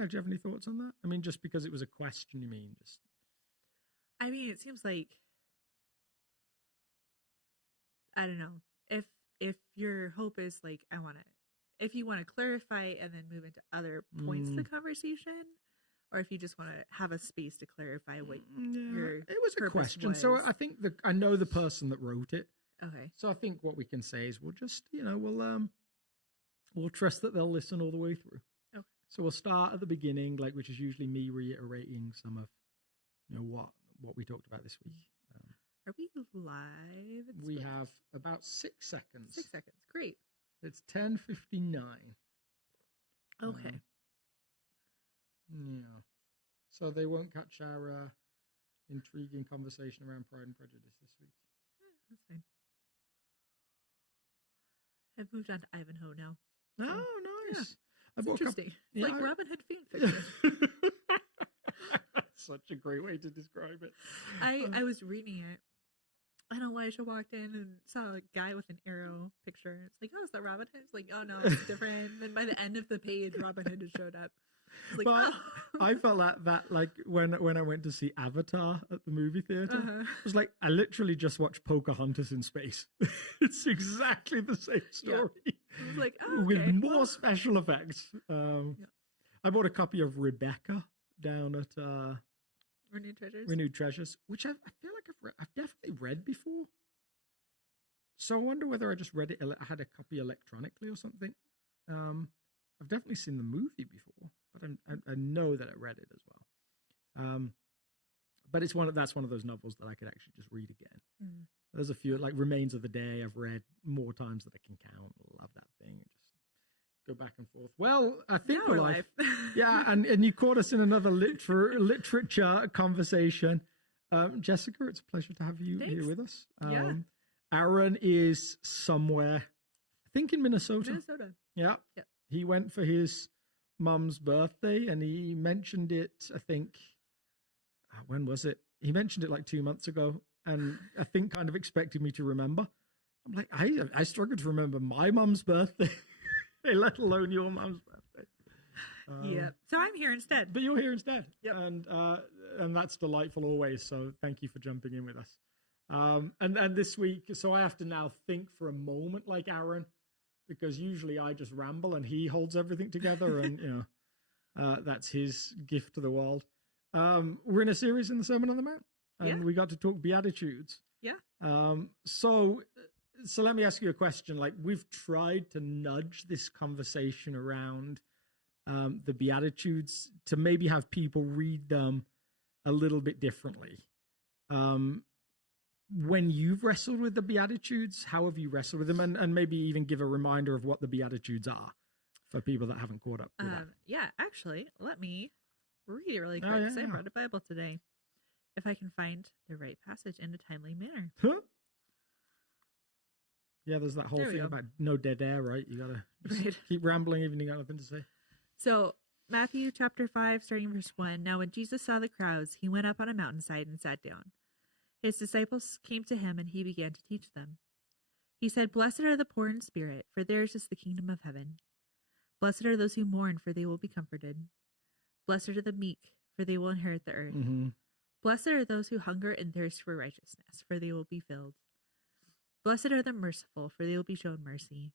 Yeah, do you have any thoughts on that? I mean, just because it was a question, you mean? I mean, it seems like, I don't know, if your hope is like, if you want to clarify and then move into other points of the conversation, or if you just want to have a space to clarify what it was a question. So I think I know the person that wrote it. Okay. So I think what we can say is we'll just, we'll trust that they'll listen all the way through. Okay. So we'll start at the beginning, which is usually me reiterating some of, what we talked about this week. Are we live? We have about 6 seconds. 6 seconds. Great. It's 10:59. Okay. Yeah. So they won't catch our intriguing conversation around Pride and Prejudice this week. That's fine. I've moved on to Ivanhoe now. Oh, nice. Yeah. It's interesting. Yeah, like Robin Hood fan fiction. Such a great way to describe it. I was reading it, and Elijah walked in and saw a guy with an arrow picture. It's like, oh, is that Robin Hood? It's like, oh, no, it's different. And then by the end of the page, Robin Hood had showed up. Like, but I felt that like when I went to see Avatar at the movie theater, it was like I literally just watched Pocahontas in space. It's exactly the same story. Yeah. It was like, oh, okay, with more special effects. I bought a copy of Rebecca down at Renewed Treasures, which I feel like I've definitely read before. So I wonder whether I just read it. I had a copy electronically or something. I've definitely seen the movie before, but I know that I read it as well. But that's one of those novels that I could actually just read again. Mm. There's a few, like Remains of the Day, I've read more times than I can count. I love that thing. Just go back and forth. Well, I think we're live. Yeah, and you caught us in another literature conversation. Jessica, it's a pleasure to have you here with us. Aaron is somewhere, I think in Minnesota. Yeah. Yep. He went for his mum's birthday and he mentioned it, I think, when was it? He mentioned it like 2 months ago and I think kind of expected me to remember. I'm like, I struggle to remember my mum's birthday, let alone your mum's birthday. Yeah. So I'm here instead. But you're here instead. Yep. And that's delightful always. So thank you for jumping in with us. And this week, so I have to now think for a moment like Aaron, because usually I just ramble and he holds everything together and, that's his gift to the world. We're in a series in the Sermon on the Mount and we got to talk Beatitudes. Yeah. So let me ask you a question. Like we've tried to nudge this conversation around the Beatitudes to maybe have people read them a little bit differently. When you've wrestled with the Beatitudes, how have you wrestled with them? And maybe even give a reminder of what the Beatitudes are for people that haven't caught up with that. Yeah, actually, let me read it really quick because I brought a Bible today. If I can find the right passage in a timely manner. Huh? Yeah, there's that whole thing about no dead air, right? You gotta keep rambling even you got nothing to say. So, Matthew chapter 5, starting verse 1. Now when Jesus saw the crowds, he went up on a mountainside and sat down. His disciples came to him, and he began to teach them. He said, Blessed are the poor in spirit, for theirs is the kingdom of heaven. Blessed are those who mourn, for they will be comforted. Blessed are the meek, for they will inherit the earth. Mm-hmm. Blessed are those who hunger and thirst for righteousness, for they will be filled. Blessed are the merciful, for they will be shown mercy.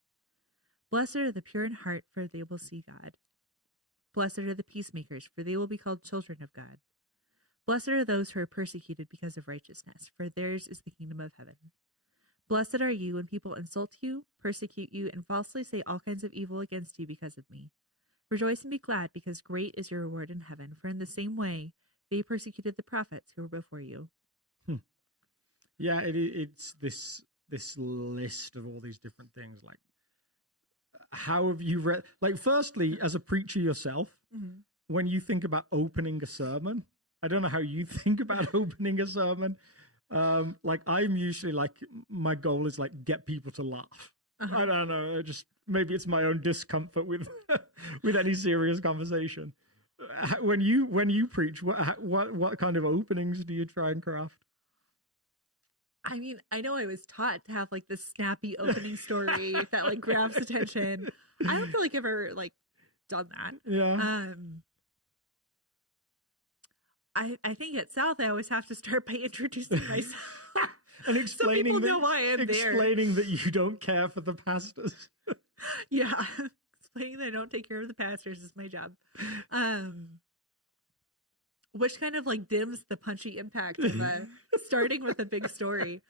Blessed are the pure in heart, for they will see God. Blessed are the peacemakers, for they will be called children of God. Blessed are those who are persecuted because of righteousness, for theirs is the kingdom of heaven. Blessed are you when people insult you, persecute you, and falsely say all kinds of evil against you because of me. Rejoice and be glad, because great is your reward in heaven, for in the same way they persecuted the prophets who were before you. Yeah, it's this list of all these different things. Like, how have you read? Like, firstly, as a preacher yourself, when you think about opening a sermon, I don't know how you think about opening a sermon. Like I'm usually like, my goal is like get people to laugh. I don't know. Maybe it's my own discomfort with any serious conversation. When you preach, what kind of openings do you try and craft? I mean, I know I was taught to have like this snappy opening story that like grabs attention. I don't feel like I've ever like done that. Yeah. I think at South, I always have to start by introducing myself. And explaining so people know why I'm explaining that you don't care for the pastors. Yeah. Explaining that I don't take care of the pastors is my job. Which kind of like dims the punchy impact of starting with a big story.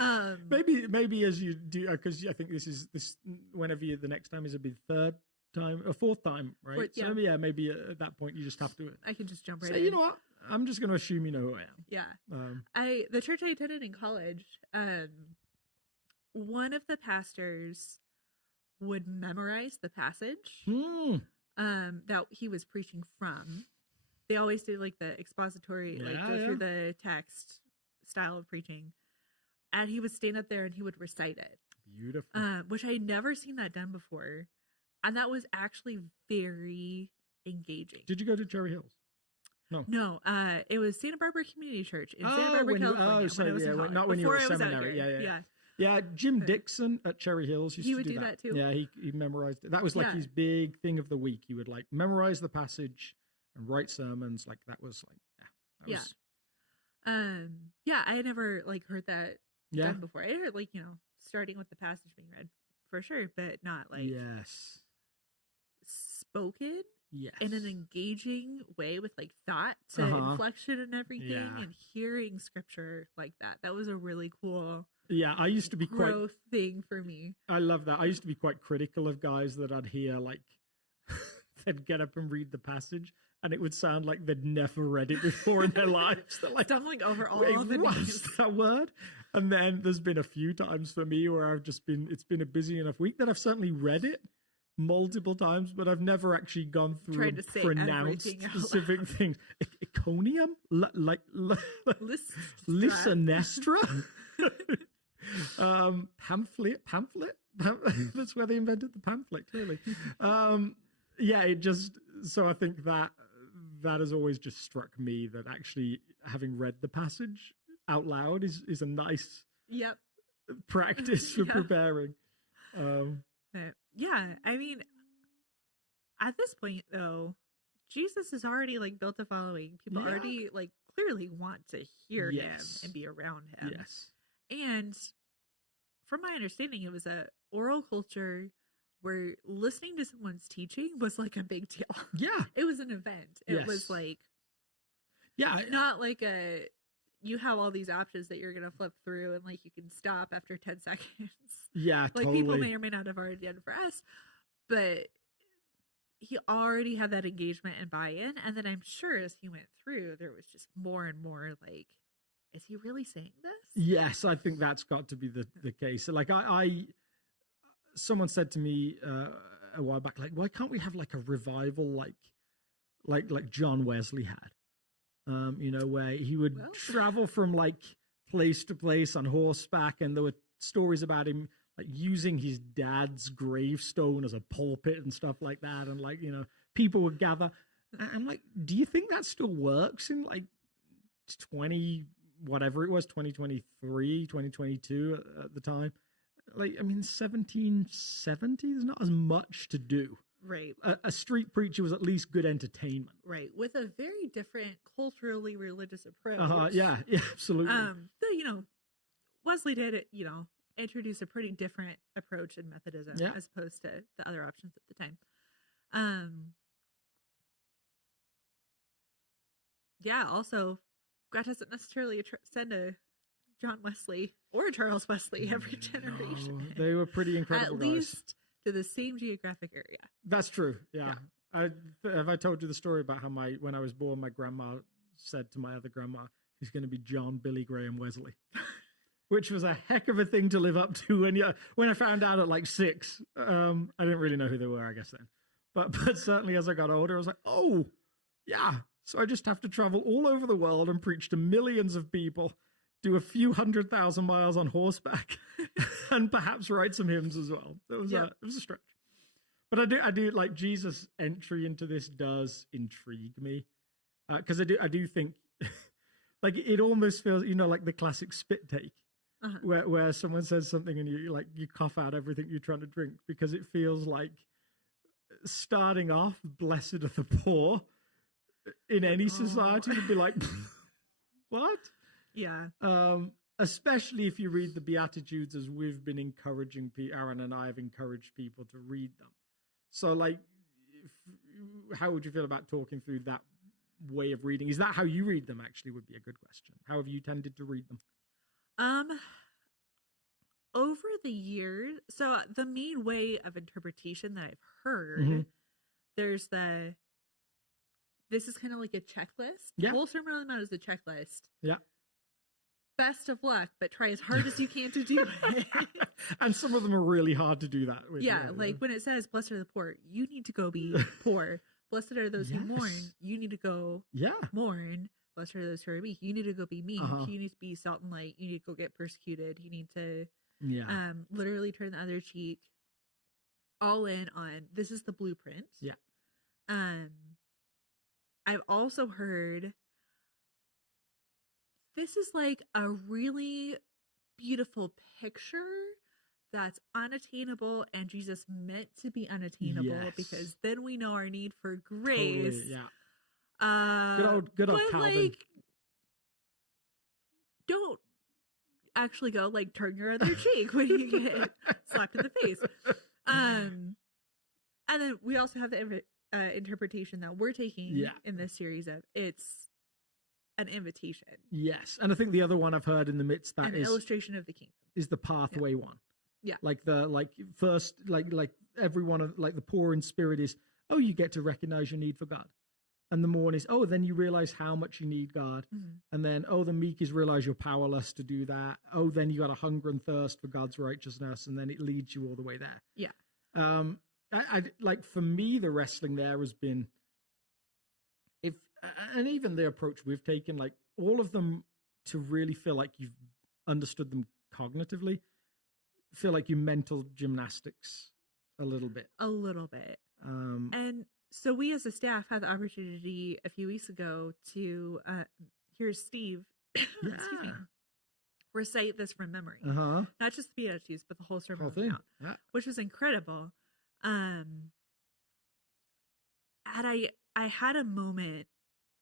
Maybe as you do, because I think this whenever the next time is a big third time, a fourth time, right? Yeah. So maybe at that point you just have to. I can just jump right in. You know what? I'm just going to assume you know who I am. Yeah. The church I attended in college, one of the pastors would memorize the passage that he was preaching from. They always do like the expository, go through the text style of preaching. And he would stand up there and he would recite it. Beautiful. Which I had never seen that done before. And that was actually very engaging. Did you go to Cherry Hills? No, it was Santa Barbara Community Church in Santa Barbara, California. Not when you were in seminary. Yeah, Jim Dixon at Cherry Hills used to do that too. Yeah, he memorized it. That was like his big thing of the week. He would like memorize the passage and write sermons. Like that was like I had never like heard that done before. I heard like starting with the passage being read for sure, but not like spoken. Yes. In an engaging way with like thought to inflection and everything, and hearing scripture like that. That was a really cool I used to be growth thing for me. I love that. I used to be quite critical of guys that I'd hear like they'd get up and read the passage and it would sound like they'd never read it before in their lives. They're like, stumbling over all of the names. That word. And then there's been a few times for me where it's been a busy enough week that I've certainly read it multiple times, but I've never actually gone through and pronounced specific things. Iconium? Lysinestra? Pamphlet? That's where they invented the pamphlet, clearly. So I think that has always just struck me, that actually having read the passage out loud is a nice practice for preparing. I mean, at this point though, Jesus has already like built a following. People already like clearly want to hear him and be around him. Yes. And from my understanding, it was a oral culture where listening to someone's teaching was like a big deal. Yeah. It was an event. It was like not like you have all these options that you're going to flip through and like you can stop after 10 seconds. Yeah, like totally. People may or may not have already done for us, but he already had that engagement and buy-in. And then I'm sure as he went through, there was just more and more like, is he really saying this? Yes, I think that's got to be the case. Like someone said to me a while back, like, why can't we have like a revival like John Wesley had? Where he would travel from like place to place on horseback, and there were stories about him like using his dad's gravestone as a pulpit and stuff like that, and like people would gather. I'm like, do you think that still works in like 2023, 2022 at the time? Like, I mean, 1770, there's not as much to do. Right. A street preacher was at least good entertainment. Right. With a very different culturally religious approach. Yeah, absolutely. Wesley did, introduce a pretty different approach in Methodism as opposed to the other options at the time. Also, God doesn't necessarily send a John Wesley or a Charles Wesley every generation. No, they were pretty incredible At least to the same geographic area. That's true. Yeah. Have I told you the story about how when I was born, my grandma said to my other grandma, he's going to be John Billy Graham Wesley, which was a heck of a thing to live up to. And when I found out at like 6, I didn't really know who they were, I guess then. But certainly as I got older, I was like, oh, yeah. So I just have to travel all over the world and preach to millions of people, do a few 100,000 miles on horseback, and perhaps write some hymns as well. It was a stretch. But I do like Jesus' entry into this does intrigue me, because I do think like it almost feels like the classic spit take, where someone says something and you cough out everything you're trying to drink, because it feels like starting off, blessed are the poor, in any society would be like, what? Yeah. Especially if you read the Beatitudes, as we've been encouraging Aaron and I have encouraged people to read them. So, like, how would you feel about talking through that way of reading? Is that how you read them? Actually, would be a good question. How have you tended to read them? Over the years, so the main way of interpretation that I've heard, there's this is kind of like a checklist. Yeah. The whole Sermon on the Mount is a checklist. Yeah. Best of luck, but try as hard as you can to do it. And some of them are really hard to do that with. Yeah, like when it says, blessed are the poor, you need to go be poor. Blessed are those who mourn, you need to go mourn. Blessed are those who are meek, you need to go be meek. You need to be salt and light. You need to go get persecuted. You need to literally turn the other cheek. All in on, this is the blueprint. Yeah. I've also heard this is like a really beautiful picture that's unattainable, and Jesus meant to be unattainable because then we know our need for grace. Totally, yeah. Good old Calvin. Like, don't actually go like turn your other cheek when you get slapped in the face. And then we also have the interpretation that we're taking in this series of it's an invitation. Yes, and I think the other one I've heard in the midst that an is illustration of the kingdom is the pathway one. Yeah, like first everyone like the poor in spirit is you get to recognize your need for God, and the mourn is then you realize how much you need God, and then the meek is realize you're powerless to do that. Then you got a hunger and thirst for God's righteousness, and then it leads you all the way there. Yeah. I like for me the wrestling there has been and even the approach we've taken, like all of them, to really feel like you've understood them cognitively, feel like you mental gymnastics a little bit. And so we as a staff had the opportunity a few weeks ago to hear Steve excuse me, recite this from memory. Not just the Beatitudes, but the whole Sermon on the Mount, which was incredible. And I had a moment,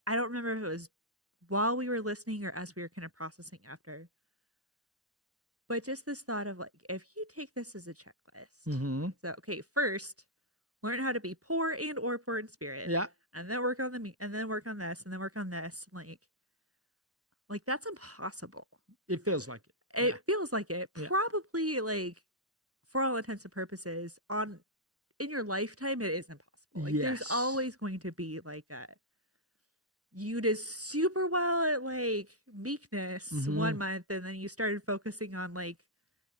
I don't remember if it was while we were listening or as we were kind of processing after, but just this thought of like, if you take this as a checklist, so okay, first learn how to be poor and or poor in spirit, and then work on and then work on this, and then work on this, like that's impossible. It feels like it. It feels like it. Probably, like, for all intents and purposes, in your lifetime, it is impossible. Like, there's always going to be like you did super well at like meekness one month, and then you started focusing on like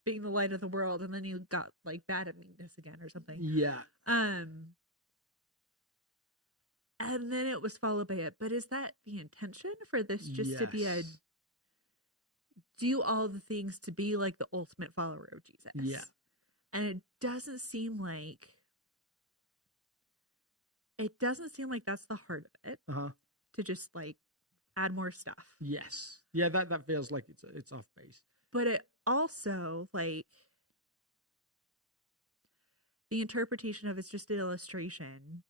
being the light of the world, and then you got like bad at meekness again or something. And then it was followed by it. But is that the intention for this just to be do all the things to be like the ultimate follower of Jesus? And it doesn't seem like that's the heart of it. To just like add more stuff. That feels like it's off base. But it also, like, the interpretation of it's just an illustration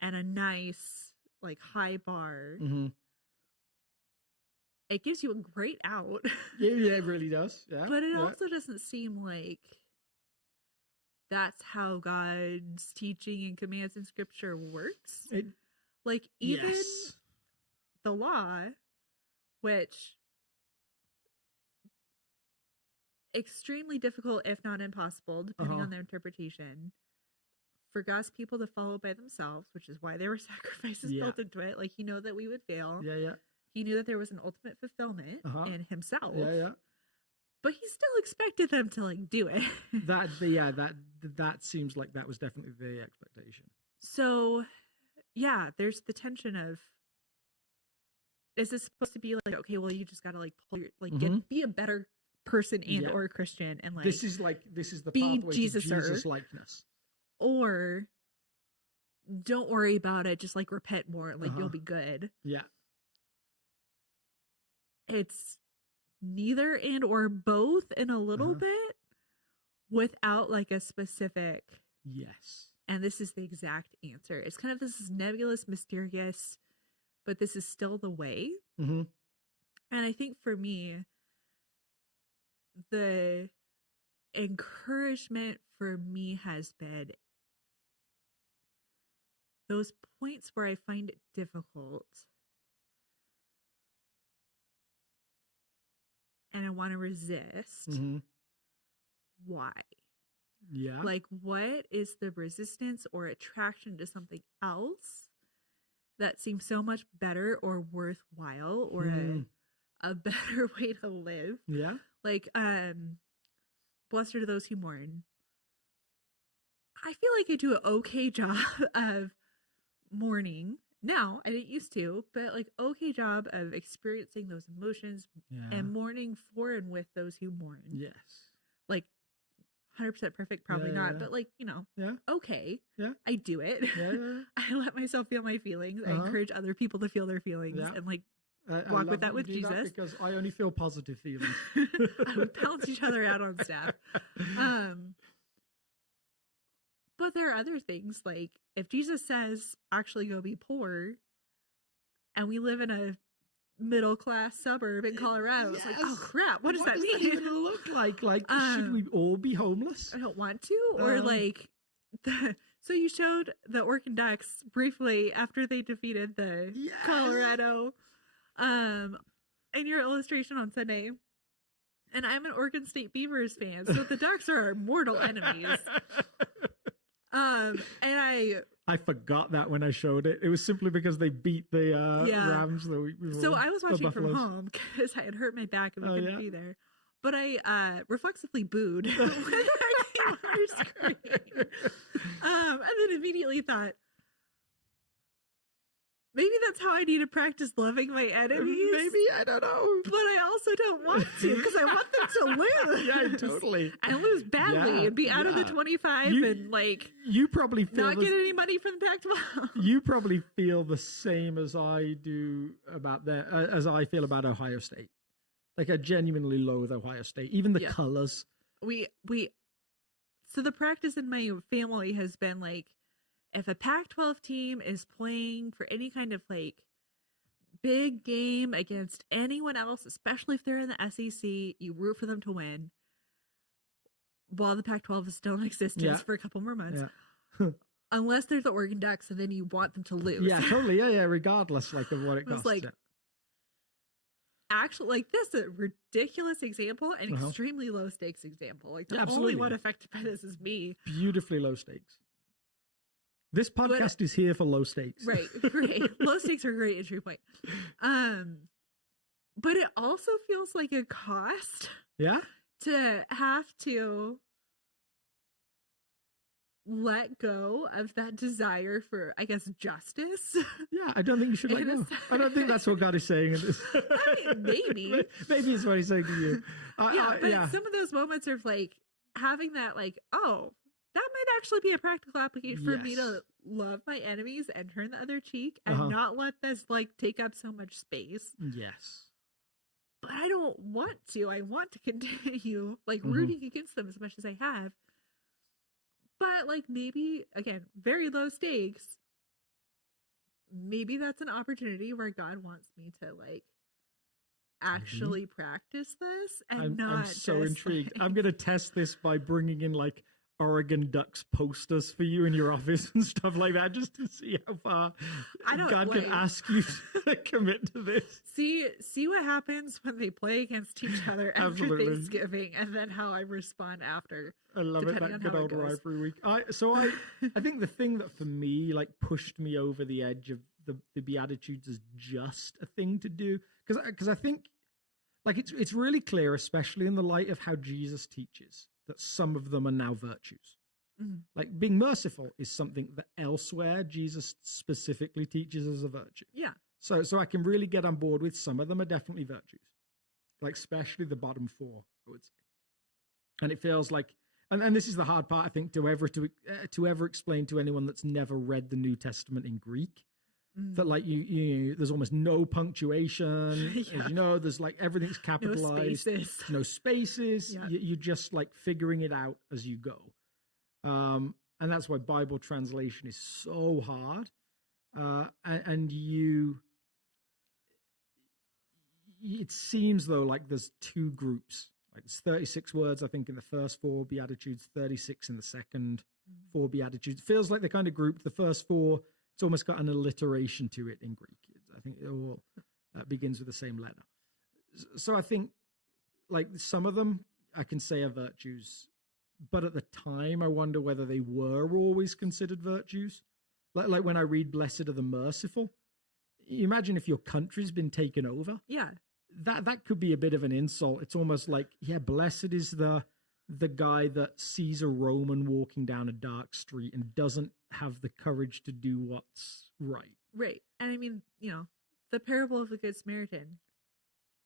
and a nice like high bar. It gives you a great out. It really does. But it also doesn't seem like that's how God's teaching and commands in Scripture works. Like, even the law, which extremely difficult, if not impossible, depending on their interpretation, for God's people to follow by themselves, which is why there were sacrifices built into it. Like, he knew that we would fail. He knew that there was an ultimate fulfillment in himself. But he still expected them to like do it. That seems like that was definitely the expectation. So, there's the tension of, is this supposed to be like, okay, well, you just gotta like pull your be a better person and or Christian, and like this is the be pathway to Jesus likeness, or don't worry about it, just like repent more, like you'll be good. It's neither and or both in a little bit, without like a specific yes. And this is the exact answer. It's kind of this nebulous, mysterious, but this is still the way. Mm-hmm. And I think for me, the encouragement for me has been those points where I find it difficult and I want to resist. Mm-hmm. Why? Yeah. Like, what is the resistance or attraction to something else that seems so much better or worthwhile or a better way to live? Yeah. Like, blessed are those who mourn. I feel like I do an okay job of mourning. Now, I didn't used to, but like okay job of experiencing those emotions and mourning for and with those who mourn. Yes. Like 100% perfect, probably not, but like, okay. Yeah. I do it. Yeah. I let myself feel my feelings. I encourage other people to feel their feelings and like walk with that with Jesus. That because I only feel positive feelings. I would balance each other out on staff. But there are other things, like if Jesus says, actually go be poor, and we live in a middle class suburb in Colorado, it's like, oh crap, what does that mean? What does that even look like? Like, should we all be homeless? I don't want to. Or like, so you showed the Oregon Ducks briefly after they defeated the Colorado, in your illustration on Sunday. And I'm an Oregon State Beavers fan, so the Ducks are our mortal enemies. And I forgot that when I showed it. It was simply because they beat the Rams. So I was watching from home because I had hurt my back and we couldn't be there. But I reflexively booed when that came on your screen. And then immediately thought, maybe that's how I need to practice loving my enemies. Maybe, I don't know. But I also don't want to because I want them to lose. Yeah, totally. And lose badly and be out of the 25 and like you probably feel not get any money from the Pac-12. You probably feel the same as I do about as I feel about Ohio State. Like I genuinely loathe Ohio State, even the colors. So the practice in my family has been like, if a Pac-12 team is playing for any kind of like big game against anyone else, especially if they're in the SEC, you root for them to win while the Pac-12 is still in existence for a couple more months. Yeah. Unless they're the Oregon Ducks, and then you want them to lose. Yeah, totally. Yeah, regardless like of what it costs. Like, actually, like this is a ridiculous example and extremely low stakes example. Like the only one affected by this is me. Beautifully low stakes. This podcast is here for low stakes. Right, great. Low stakes are a great entry point. But it also feels like a cost. Yeah. To have to let go of that desire for, I guess, justice. Yeah, I don't think you should let go. I don't think that's what God is saying in this. I mean, maybe. Maybe it's what he's saying to you. Some of those moments of like having that like, oh, that might actually be a practical application for me to love my enemies and turn the other cheek and not let this like take up so much space. Yes. But I don't want to. I want to continue like rooting against them as much as I have. But like maybe, again, very low stakes. Maybe that's an opportunity where God wants me to like actually practice this and I'm so intrigued. Like, I'm going to test this by bringing in like Oregon Ducks posters for you in your office and stuff like that, just to see how far God can ask you to commit to this. See what happens when they play against each other after Thanksgiving, and then how I respond after. I love it, that good old rivalry week. I think the thing that for me like pushed me over the edge of the Beatitudes is just a thing to do, because I think like it's really clear, especially in the light of how Jesus teaches, that some of them are now virtues. Like being merciful is something that elsewhere Jesus specifically teaches as a virtue. Yeah. So I can really get on board with some of them are definitely virtues, like especially the bottom four, I would say. And it feels like, and this is the hard part, I think, to ever explain to anyone that's never read the New Testament in Greek, that like you there's almost no punctuation. As you know, there's like everything's capitalized, no spaces. You're just like figuring it out as you go, and that's why Bible translation is so hard. And you it seems though like there's two groups. Like it's 36 words, I think, in the first 4 Beatitudes, 36 in the second 4 Beatitudes. It feels like they kind of grouped the first 4. It's almost got an alliteration to it in Greek. I think it all begins with the same letter. So I think like some of them I can say are virtues, but at the time I wonder whether they were always considered virtues. Like when I read "Blessed are the merciful," you imagine if your country's been taken over. Yeah, that could be a bit of an insult. It's almost like, yeah, blessed is the guy that sees a Roman walking down a dark street and doesn't have the courage to do what's right. Right. And I mean, the parable of the Good Samaritan.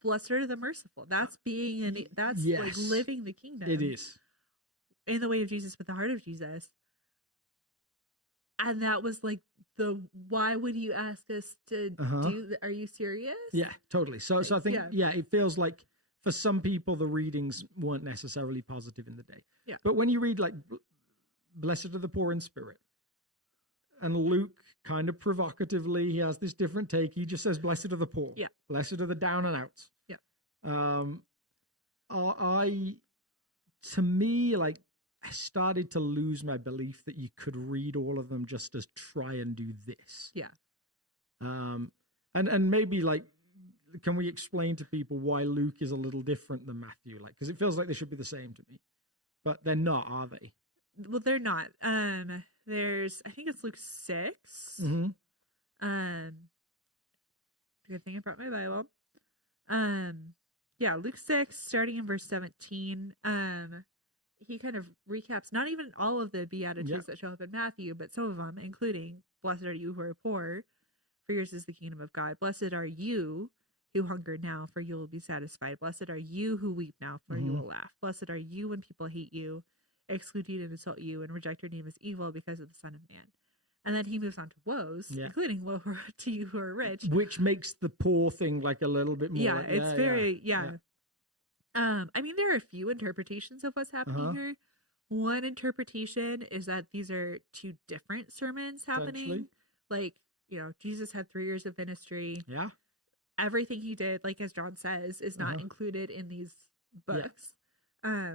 Blessed are the merciful. That's yes, like living the kingdom. It is. In the way of Jesus, with the heart of Jesus. And that was like why would you ask us to do, are you serious? Yeah, totally. So I think, it feels like for some people, the readings weren't necessarily positive in the day. Yeah. But when you read like, blessed are the poor in spirit, and Luke kind of provocatively, he has this different take. He just says, blessed are the poor. Yeah. Blessed are the down and outs. Yeah. To me, like, I started to lose my belief that you could read all of them just as try and do this. Yeah. And maybe like, can we explain to people why Luke is a little different than Matthew? Like, because it feels like they should be the same to me, but they're not, are they? Well, they're not. I think it's Luke 6. Mm-hmm. Good thing I brought my Bible. Yeah, Luke 6, starting in verse 17. He kind of recaps not even all of the Beatitudes that show up in Matthew, but some of them, including, blessed are you who are poor, for yours is the kingdom of God. Blessed are you who hunger now, for you will be satisfied. Blessed are you who weep now, for you will laugh. Blessed are you when people hate you, exclude you and insult you, and reject your name as evil because of the Son of Man. And then he moves on to woes, including woe to you who are rich. Which makes the poor thing like a little bit more. Yeah, it's very. I mean, there are a few interpretations of what's happening here. One interpretation is that these are 2 different sermons happening. Like, Jesus had 3 years of ministry. Yeah. Everything he did, like as John says, is not included in these books. Yeah.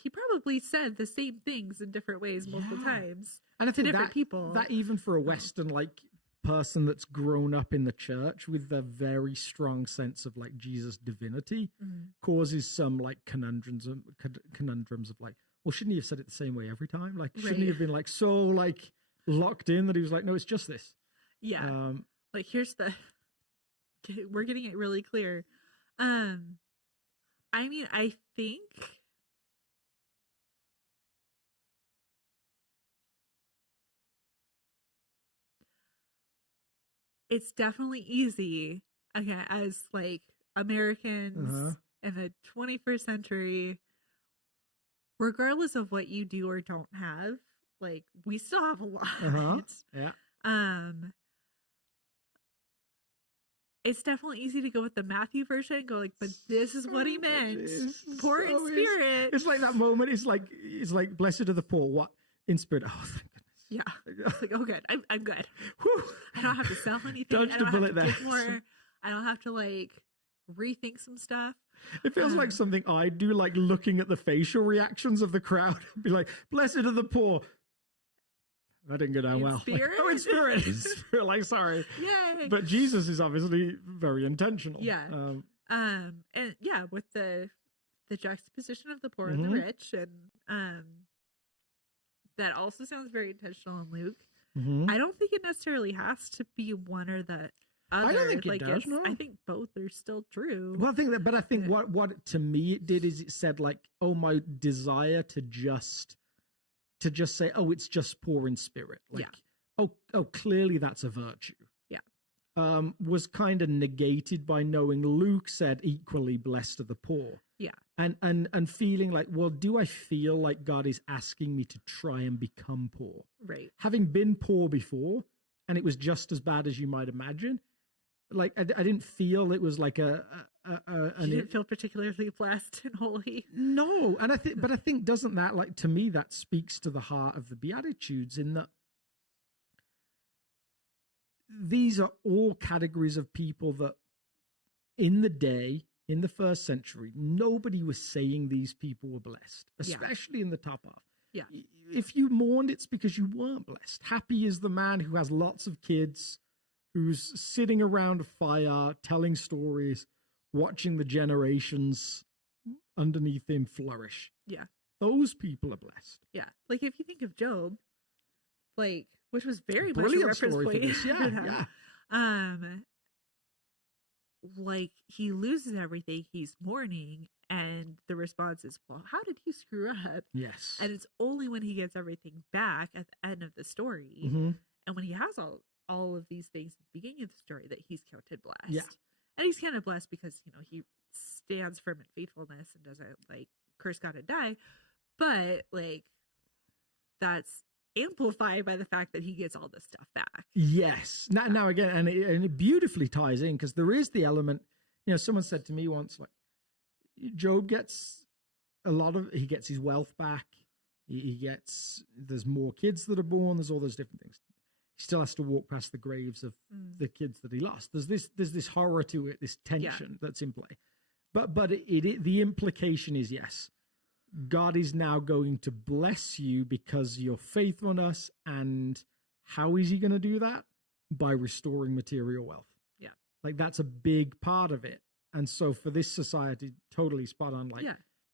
He probably said the same things in different ways multiple times. And I think to different people. That even for a Western like person that's grown up in the church with a very strong sense of like Jesus' divinity causes some like conundrums of like, well, shouldn't he have said it the same way every time? Like, shouldn't he have been like so like locked in that he was like, no, it's just this. Yeah. Like, we're getting it really clear. I mean, I think it's definitely easy, okay, as like Americans in the 21st century, regardless of what you do or don't have, like we still have a lot. Yeah. It's definitely easy to go with the Matthew version and go like, but this is what he meant. Poor in spirit. It's like that moment. It's like blessed are the poor. What? In spirit. Oh, thank goodness. Yeah. It's like, oh, good. I'm good. Whew. I don't have to sell anything. Dodged a bullet there. More. I don't have to like rethink some stuff. It feels like something I do, like looking at the facial reactions of the crowd. Be like, blessed are the poor. That didn't go down well. Spirit? Like, oh, in spirit. In spirit. Like, sorry. Yay. But Jesus is obviously very intentional. Yeah. And yeah, with the juxtaposition of the poor and the rich, and that also sounds very intentional in Luke. I don't think it necessarily has to be one or the other. I don't think it does. No. I think both are still true. Well, I think what to me it did is it said like, oh, my desire to just say, oh, it's just poor in spirit. Like, oh, clearly that's a virtue. Yeah. Was kind of negated by knowing Luke said equally blessed are the poor. Yeah. And feeling like, well, do I feel like God is asking me to try and become poor? Right. Having been poor before, and it was just as bad as you might imagine. Like, I didn't feel it was like you didn't feel particularly blessed and holy. No, and I think doesn't that, like, to me that speaks to the heart of the Beatitudes in that these are all categories of people that in the day, in the first century, nobody was saying these people were blessed, especially in the top half. Yeah. If you mourned, it's because you weren't blessed. Happy is the man who has lots of kids, who's sitting around a fire, telling stories, watching the generations underneath him flourish. Yeah. Those people are blessed. Yeah. Like if you think of Job, like, which was very much a Brilliant reference story point. for this. Yeah. Like he loses everything, he's mourning, and the response is, well, how did he screw up? Yes. And it's only when he gets everything back at the end of the story, and when he has all of these things at the beginning of the story, that he's counted blessed. Yeah. And he's kind of blessed because, he stands firm in faithfulness and doesn't like curse God and die. But like that's amplified by the fact that he gets all this stuff back. Yes. Now again, and it beautifully ties in, because there is the element, someone said to me once, like, Job gets he gets his wealth back. There's more kids that are born. There's all those different things. He still has to walk past the graves of the kids that he lost. There's this horror to it, this tension that's in play. But the implication is, yes, God is now going to bless you because of your faithfulness. And how is he going to do that? By restoring material wealth. Yeah. Like that's a big part of it. And so for this society, totally spot on. Like,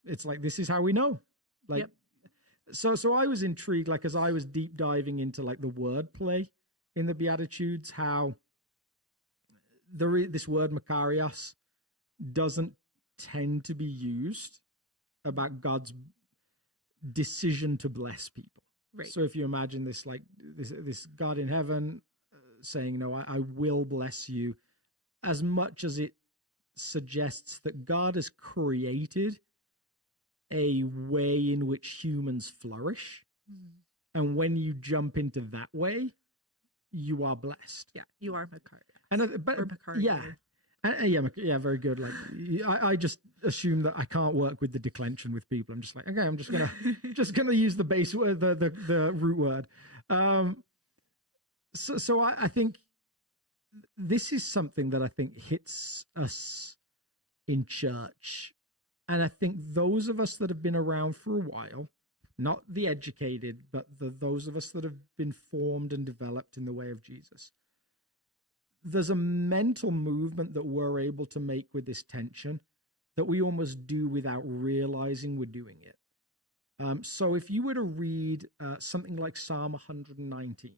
it's like, this is how we know. Like, so I was intrigued, like, as I was deep diving into like the wordplay in the Beatitudes, how this word Makarios doesn't tend to be used about God's decision to bless people. Right. So if you imagine this, like this God in heaven saying, no, I will bless you, as much as it suggests that God has created a way in which humans flourish. And when you jump into that way, you are blessed. Yeah, you are Makarios. And very good. Like I just assume that I can't work with the declension with people. I'm just like, okay, I'm just gonna use the base word, the root word. So I think this is something that I think hits us in church, and I think those of us that have been around for a while, not the educated, but those of us that have been formed and developed in the way of Jesus. There's a mental movement that we're able to make with this tension that we almost do without realizing we're doing it. So if you were to read something like Psalm 119,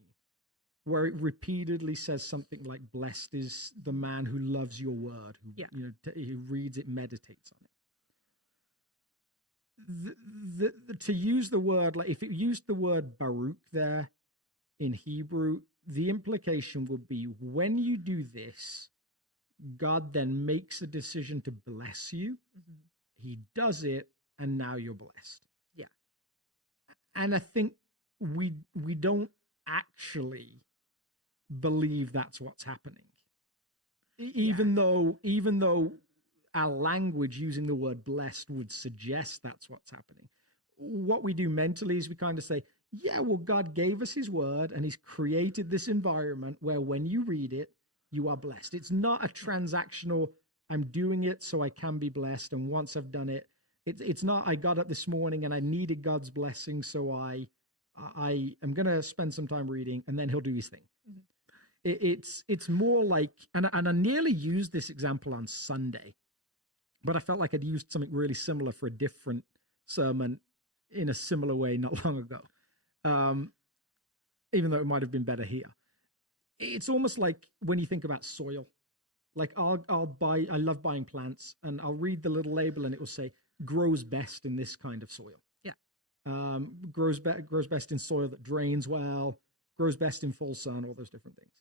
where it repeatedly says something like, blessed is the man who loves your word, who reads it, meditates on it. To use the word, like if it used the word Baruch there in Hebrew, the implication would be, when you do this, God then makes a decision to bless you. He does it, and now you're blessed. Yeah. And I think we don't actually believe that's what's happening. Even though our language using the word blessed would suggest that's what's happening. What we do mentally is we kind of say, yeah, well, God gave us his word and he's created this environment where when you read it, you are blessed. It's not a transactional, I'm doing it so I can be blessed. And once I've done it, it's not, I got up this morning and I needed God's blessing, so I am going to spend some time reading and then he'll do his thing. It's more like, and I nearly used this example on Sunday, but I felt like I'd used something really similar for a different sermon in a similar way not long ago. Even though it might have been better here. It's almost like when you think about soil, like I love buying plants, and I'll read the little label and it will say grows best in this kind of soil. Yeah. Grows best in soil that drains well, grows best in full sun, all those different things.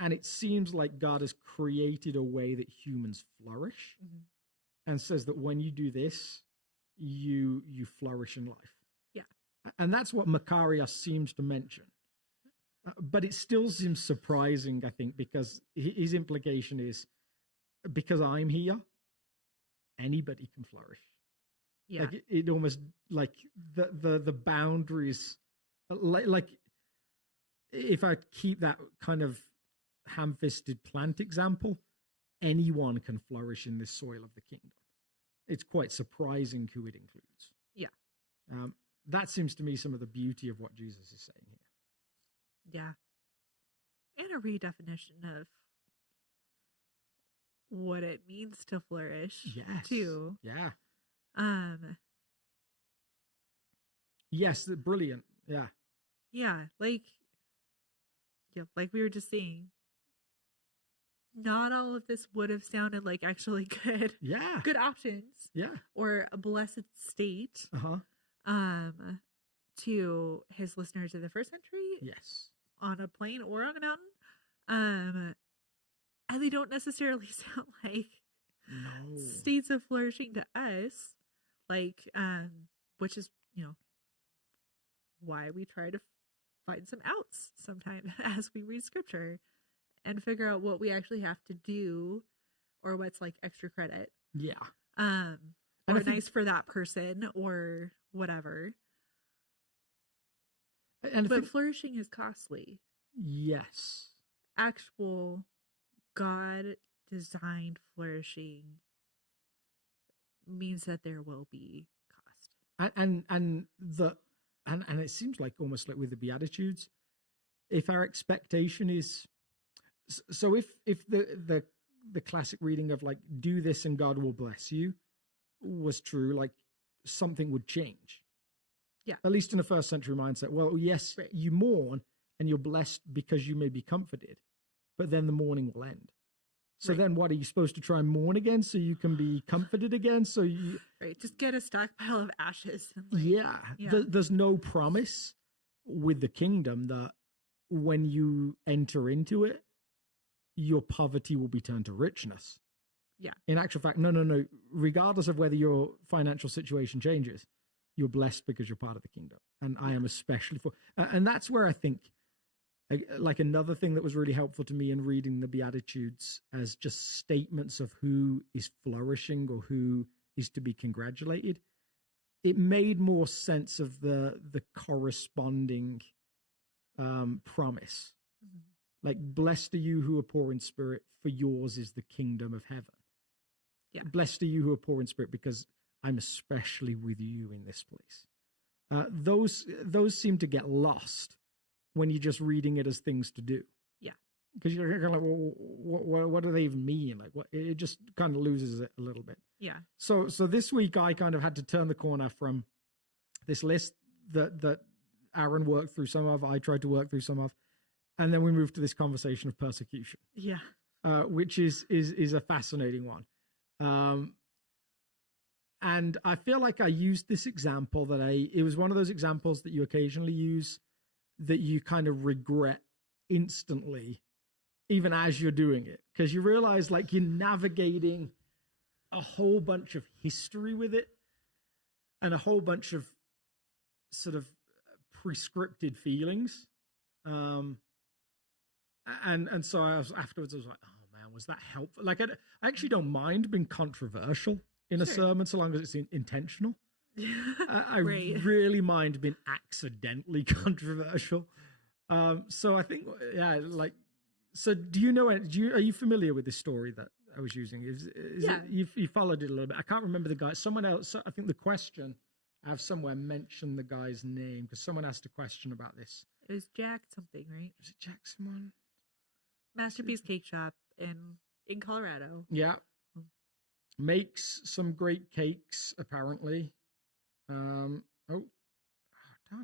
And it seems like God has created a way that humans flourish, and says that when you do this, you flourish in life. And that's what Makarios seems to mention. But it still seems surprising, I think, because his implication is, because I'm here, anybody can flourish. Yeah. Like it almost, like the boundaries, like if I keep that kind of ham-fisted plant example, anyone can flourish in this soil of the kingdom. It's quite surprising who it includes. Yeah. That seems to me some of the beauty of what Jesus is saying here. Yeah. And a redefinition of what it means to flourish. Yes. Too. Yeah. Yes, brilliant. Yeah. Yeah, like we were just saying, not all of this would have sounded like actually good. Yeah. Good options. Yeah. Or a blessed state. Uh-huh. To his listeners in the first century. Yes. On a plain or on a mountain. And they don't necessarily sound like states of flourishing to us. Like, which is, why we try to find some outs sometime as we read scripture and figure out what we actually have to do or what's like extra credit. Yeah. Or nice for that person or whatever. But flourishing is costly. Yes. Actual God designed flourishing means that there will be cost. And it seems like almost like with the Beatitudes, if our expectation is, so if the classic reading of like, do this and God will bless you was true, like something would change. Yeah. At least in a first century mindset. Well, yes, right. You mourn and you're blessed because you may be comforted, but then the mourning will end. So right. Then what, are you supposed to try and mourn again so you can be comforted again? So you... Right, just get a stockpile of ashes. And yeah. There's no promise with the kingdom that when you enter into it, your poverty will be turned to richness. Yeah. In actual fact, no. Regardless of whether your financial situation changes, you're blessed because you're part of the kingdom. And I am especially for... and that's where I think... like another thing that was really helpful to me in reading the Beatitudes as just statements of who is flourishing or who is to be congratulated, it made more sense of the corresponding promise. Mm-hmm. Like, blessed are you who are poor in spirit, for yours is the kingdom of heaven. Yeah. Blessed are you who are poor in spirit, because I'm especially with you in this place. Those seem to get lost when you're just reading it as things to do. Yeah. Because you're kind of like, well, what do they even mean? Like, what? It just kind of loses it a little bit. Yeah. So this week I kind of had to turn the corner from this list that Aaron worked through some of, I tried to work through some of, and then we moved to this conversation of persecution. Yeah. Which is a fascinating one. And I feel like I used this example it was one of those examples that you occasionally use that you kind of regret instantly, even as you're doing it, because you realize like you're navigating a whole bunch of history with it and a whole bunch of sort of prescripted feelings. And so afterwards I was like, oh man, was that helpful? Like I actually don't mind being controversial in a sermon so long as it's intentional. I right. really mind being accidentally controversial. So I think, so do you know, are you familiar with this story that I was using? You followed it a little bit. I can't remember the guy. Someone else, I think the question, I have somewhere mentioned the guy's name because someone asked a question about this. It was Jack something, right? Was it Jack someone? Masterpiece Cake Shop in Colorado. Yeah. Makes some great cakes, apparently. Darn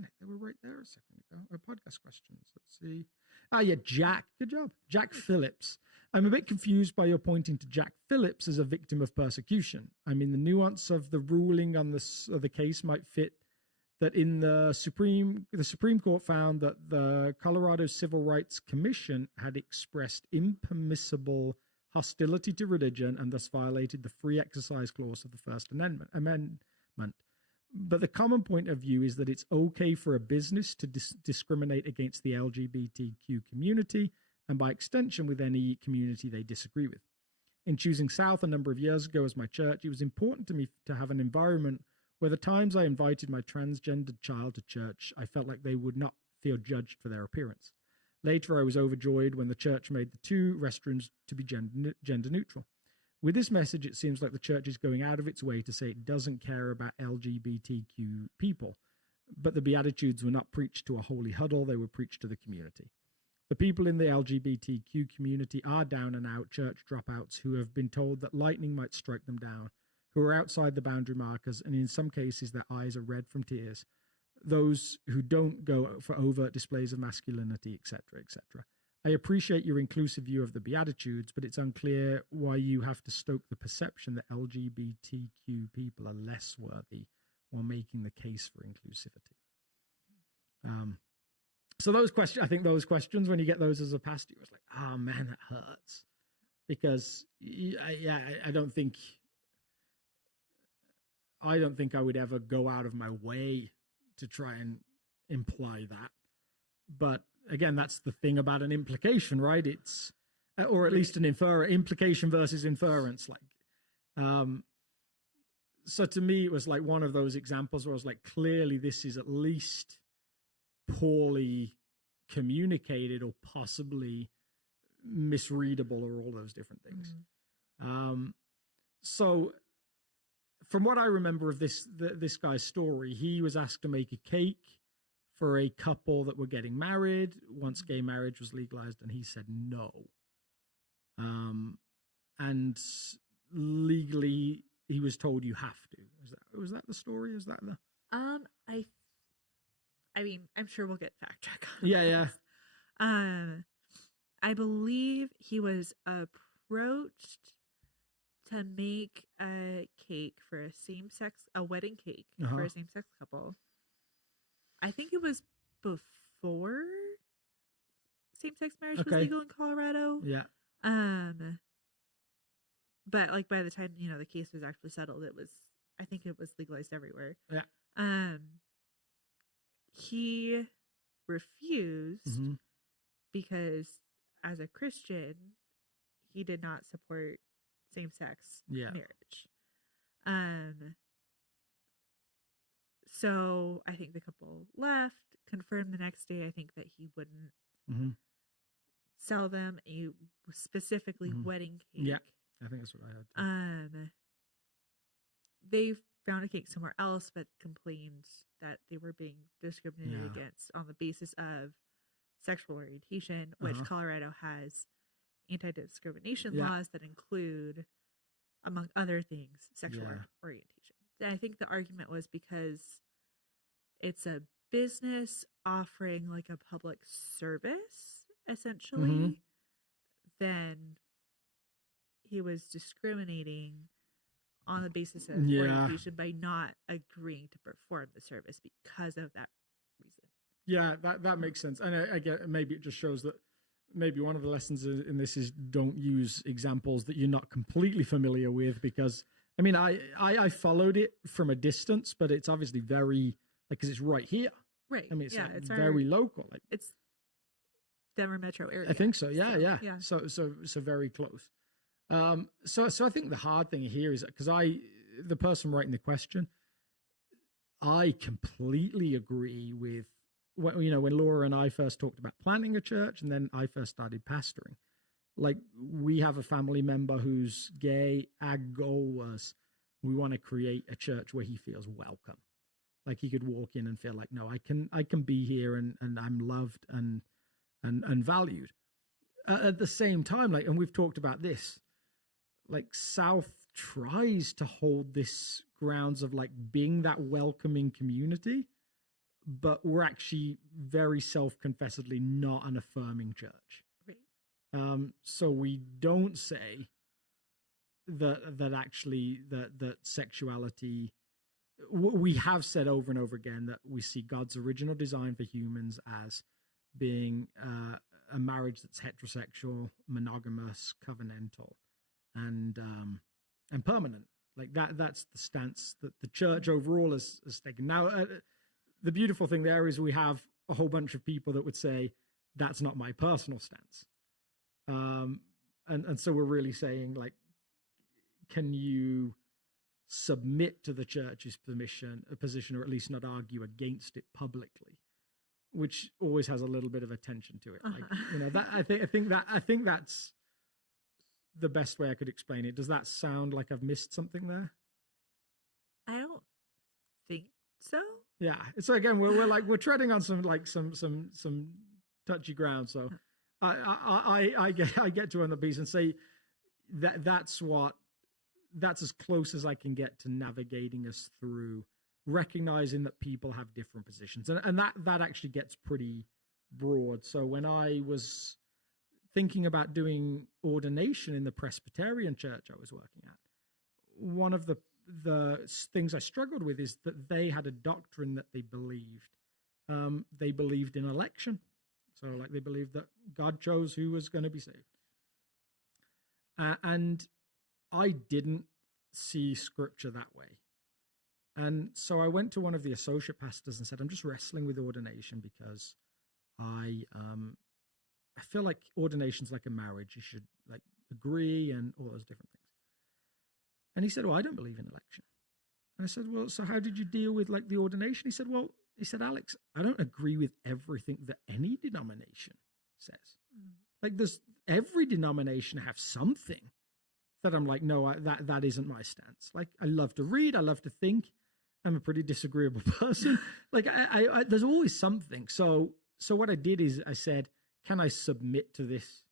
it, they were right there a second ago. Podcast questions. Let's see. Jack. Good job. Jack Phillips. I'm a bit confused by your pointing to Jack Phillips as a victim of persecution. I mean, the nuance of the ruling on the case might fit that in the Supreme Court found that the Colorado Civil Rights Commission had expressed impermissible hostility to religion and thus violated the free exercise clause of the First Amendment. But the common point of view is that it's okay for a business to discriminate against the LGBTQ community and by extension with any community they disagree with. In choosing South a number of years ago as my church, it was important to me to have an environment where the times I invited my transgendered child to church, I felt like they would not feel judged for their appearance. Later, I was overjoyed when the church made the 2 restrooms to be gender neutral. With this message, it seems like the church is going out of its way to say it doesn't care about LGBTQ people. But the Beatitudes were not preached to a holy huddle, they were preached to the community. The people in the LGBTQ community are down and out church dropouts who have been told that lightning might strike them down, who are outside the boundary markers, and in some cases their eyes are red from tears. Those who don't go for overt displays of masculinity, etc., etc. I appreciate your inclusive view of the Beatitudes, but it's unclear why you have to stoke the perception that LGBTQ people are less worthy while making the case for inclusivity. So those questions, I think those questions, when you get those as a pastor, it was like, oh man, that hurts. Because I don't think I would ever go out of my way to try and imply that. But again, that's the thing about an implication, right? It's, or at least an implication versus inference. So to me, it was like one of those examples where I was like, clearly this is at least poorly communicated or possibly misreadable or all those different things. So from what I remember of this guy's story, he was asked to make a cake for a couple that were getting married once gay marriage was legalized, and he said no. And legally, he was told you have to. Was that the story? Is that the? I mean, I'm sure we'll get fact check on Yeah. I believe he was approached to make a cake for a wedding cake for a same-sex couple. I think it was before same-sex marriage was legal in Colorado. Yeah. But like by the time, the case was actually settled, I think it was legalized everywhere. Yeah. He refused because as a Christian, he did not support same-sex marriage. So I think the couple left, confirmed the next day, I think that he wouldn't sell them a specifically wedding cake. Yeah, I think that's what I had. They found a cake somewhere else, but complained that they were being discriminated against on the basis of sexual orientation, which Colorado has anti-discrimination laws that include, among other things, sexual orientation. And I think the argument was because it's a business offering like a public service, essentially, then he was discriminating on the basis of orientation by not agreeing to perform the service because of that reason. Yeah, that makes sense. And I get, maybe it just shows that maybe one of the lessons in this is don't use examples that you're not completely familiar with, because I mean, I followed it from a distance, but it's obviously very, because it's right here. Right. I mean, it's very local. It's Denver metro area. I think so. Yeah. So very close. So I think the hard thing here is because the person writing the question, I completely agree with when Laura and I first talked about planting a church, and then I first started pastoring. Like, we have a family member who's gay. Our goal was we want to create a church where he feels welcome. Like, he could walk in and feel like, no, I can be here and I'm loved and valued. At the same time, and we've talked about this, South tries to hold this grounds of being that welcoming community, but we're actually very self-confessedly not an affirming church. Right. So we don't say that actually that sexuality. We have said over and over again that we see God's original design for humans as being a marriage that's heterosexual, monogamous, covenantal, and permanent. That's the stance that the church overall has taken. Now, the beautiful thing there is we have a whole bunch of people that would say that's not my personal stance, and so we're really saying, can you submit to the church's position, or at least not argue against it publicly? which always has a little bit of a tension to it. Like, that I think that's the best way I could explain it. Does that sound like I've missed something there? I don't think so. Yeah. So again, we're treading on some touchy ground. So I get to end the piece and say that's as close as I can get to navigating us through recognizing that people have different positions, and that actually gets pretty broad. So when I was thinking about doing ordination in the Presbyterian church I was working at, one of the things I struggled with is that they had a doctrine that they believed. They believed in election. So like they believed that God chose who was going to be saved. And I didn't see scripture that way. And so I went to one of the associate pastors and said, I'm just wrestling with ordination because I feel like ordination's like a marriage. You should like agree and all those different things. And he said, well, I don't believe in election. And I said, well, so how did you deal with like the ordination? He said, Alex, I don't agree with everything that any denomination says. Like every denomination have something that I'm like, no, that isn't my stance. Like I love to read. I love to think. I'm a pretty disagreeable person. Like I there's always something. So what I did is I said, can I submit to this?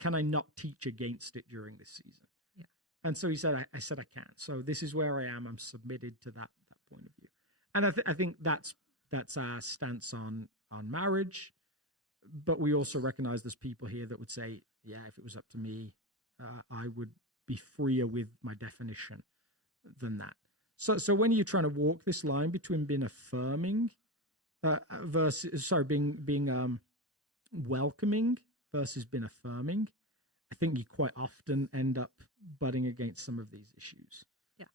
Can I not teach against it during this season? Yeah. And so he said, I said, I can. So this is where I am. I'm submitted to that point of view. And I think that's our stance on marriage. But we also recognize there's people here that would say, yeah, if it was up to me, I would be freer with my definition than that. So when you're trying to walk this line between being affirming being welcoming versus being affirming, I think you quite often end up butting against some of these issues. Yeah.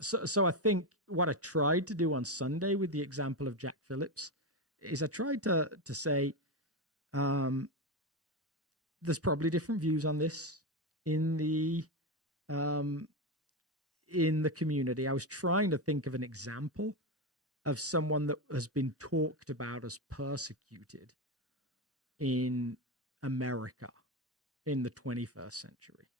So I think what I tried to do on Sunday with the example of Jack Phillips is I tried to say there's probably different views on this in the community. I was trying to think of an example of someone that has been talked about as persecuted in America in the 21st century.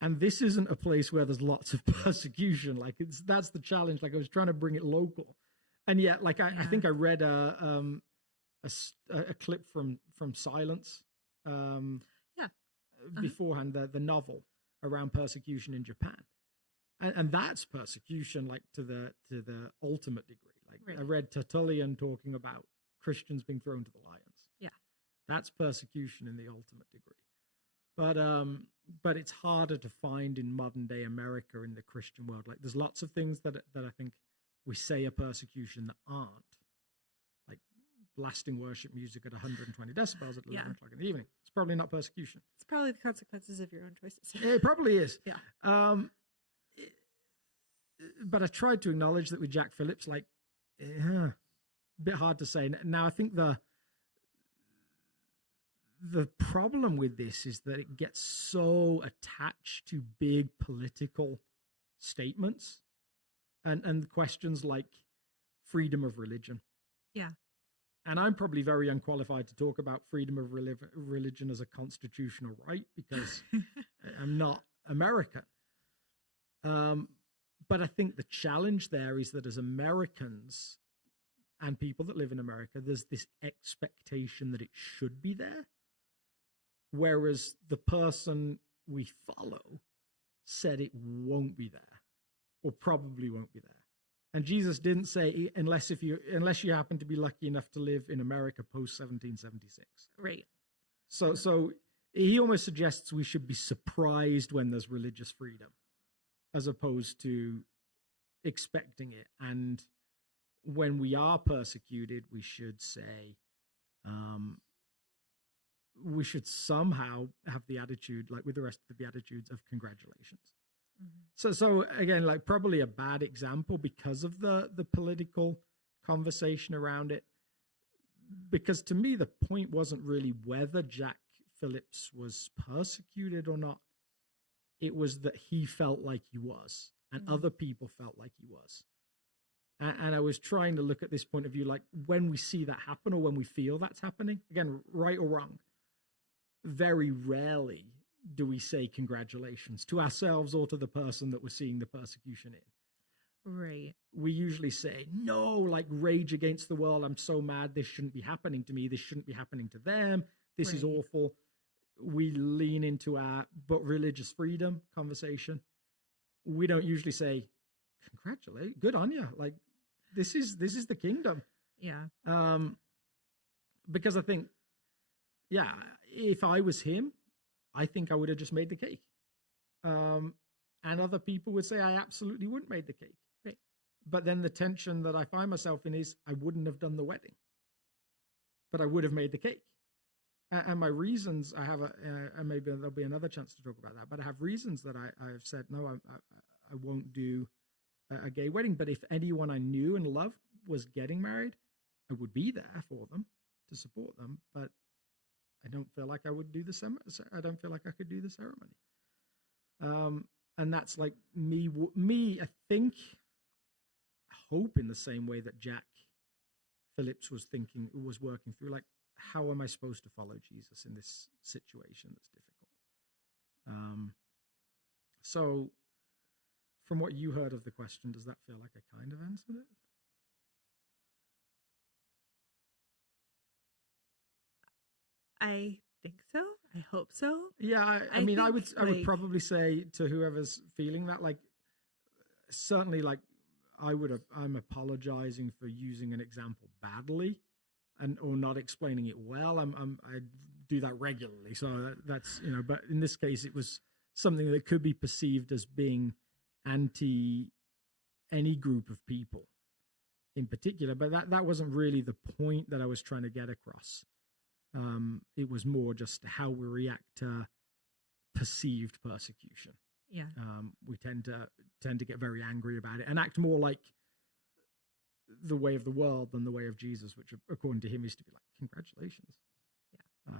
And this isn't a place where there's lots of persecution. Like that's the challenge. Like I was trying to bring it local. And yet, like I think I read a clip from Silence beforehand, the novel around persecution in Japan. And that's persecution, like to the ultimate degree. Like right. I read Tertullian talking about Christians being thrown to the lions. Yeah, that's persecution in the ultimate degree. But it's harder to find in modern day America in the Christian world. Like there's lots of things that I think we say are persecution that aren't, like blasting worship music at 120 decibels at 11 o'clock in the evening. It's probably not persecution. It's probably the consequences of your own choices. It probably is. Yeah. But I tried to acknowledge that with Jack Phillips, like, a bit hard to say. Now, I think the problem with this is that it gets so attached to big political statements and questions like freedom of religion. Yeah. And I'm probably very unqualified to talk about freedom of religion as a constitutional right because I'm not American. But I think the challenge there is that as Americans and people that live in America, there's this expectation that it should be there. Whereas the person we follow said it won't be there or probably won't be there. And Jesus didn't say, unless you happen to be lucky enough to live in America post 1776. Right. So he almost suggests we should be surprised when there's religious freedom, as opposed to expecting it. And when we are persecuted, we should say, we should somehow have the attitude, like with the rest of the Beatitudes, of congratulations. Mm-hmm. So again, like probably a bad example because of the political conversation around it. Because to me, the point wasn't really whether Jack Phillips was persecuted or not. It was that he felt like he was, and other people felt like he was. And I was trying to look at this point of view, like when we see that happen or when we feel that's happening, again, right or wrong, very rarely do we say congratulations to ourselves or to the person that we're seeing the persecution in. Right. We usually say, no, like rage against the world. I'm so mad. This shouldn't be happening to me. This shouldn't be happening to them. This is awful. We lean into our but religious freedom conversation. We don't usually say, congratulate, good on you. Like this is the kingdom. Yeah. Because I think, yeah, if I was him, I think I would have just made the cake. And other people would say I absolutely wouldn't made the cake. Right. But then the tension that I find myself in is I wouldn't have done the wedding, but I would have made the cake. And my reasons, I have and maybe there'll be another chance to talk about that, but I have reasons that I've said, no, I won't do a gay wedding. But if anyone I knew and loved was getting married, I would be there for them to support them. But I don't feel like I would do I don't feel like I could do the ceremony. And that's like me, I think, I hope in the same way that Jack Phillips was working through, like, how am I supposed to follow Jesus in this situation that's difficult? So from what you heard of the question, does that feel like I kind of answered it? I think so. I hope so. Yeah, I mean, I would probably say to whoever's feeling that, like, certainly, like, I'm apologizing for using an example badly, or not explaining it well. I do that regularly, so that's But in this case, it was something that could be perceived as being anti any group of people in particular. But that wasn't really the point that I was trying to get across. It was more just how we react to perceived persecution. Yeah. We tend to get very angry about it and act more like the way of the world than the way of Jesus, which according to him is to be like, congratulations. Yeah.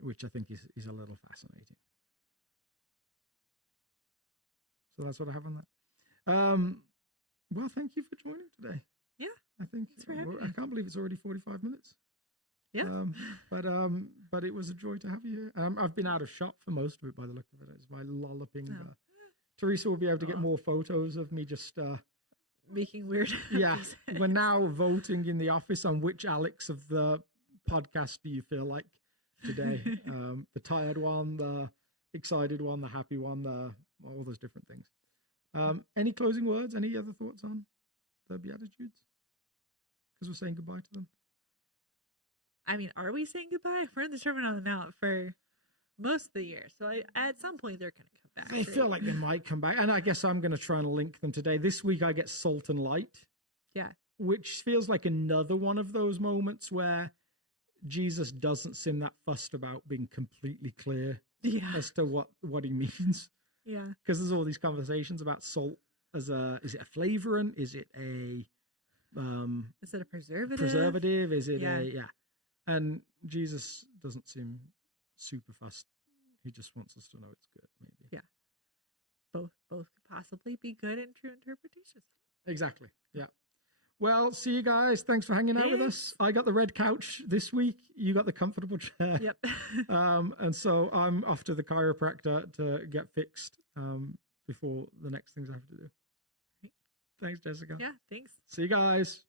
Which I think is a little fascinating. So that's what I have on that. Well, thank you for joining today. Yeah. I think I can't believe it's already 45 minutes. Yeah. But it was a joy to have you here. I've been out of shot for most of it by the look of it. It's my lolloping. Teresa will be able to get more photos of me just making weird. Yeah. We're now voting in the office on which Alex of the podcast do you feel like today. The tired one, the excited one, the happy one, all those different things. Any closing words? Any other thoughts on the Beatitudes? Because we're saying goodbye to them. I mean, are we saying goodbye? We're in the Sermon on the Mount for most of the year. So at some point, they're going to come back. I feel like they might come back. And I guess I'm going to try and link them today. This week, I get Salt and Light. Yeah. Which feels like another one of those moments where Jesus doesn't seem that fussed about being completely clear as to what he means. Yeah. Because there's all these conversations about salt is it a flavorant? Is it a preservative? Is it And Jesus doesn't seem super fussed. He just wants us to know it's good, maybe. Yeah. Both could possibly be good and true interpretations. Exactly. Yeah. Well, see you guys. Thanks for hanging out with us. I got the red couch this week. You got the comfortable chair. Yep. And so I'm off to the chiropractor to get fixed before the next things I have to do. Thanks, Jessica. Yeah, thanks. See you guys.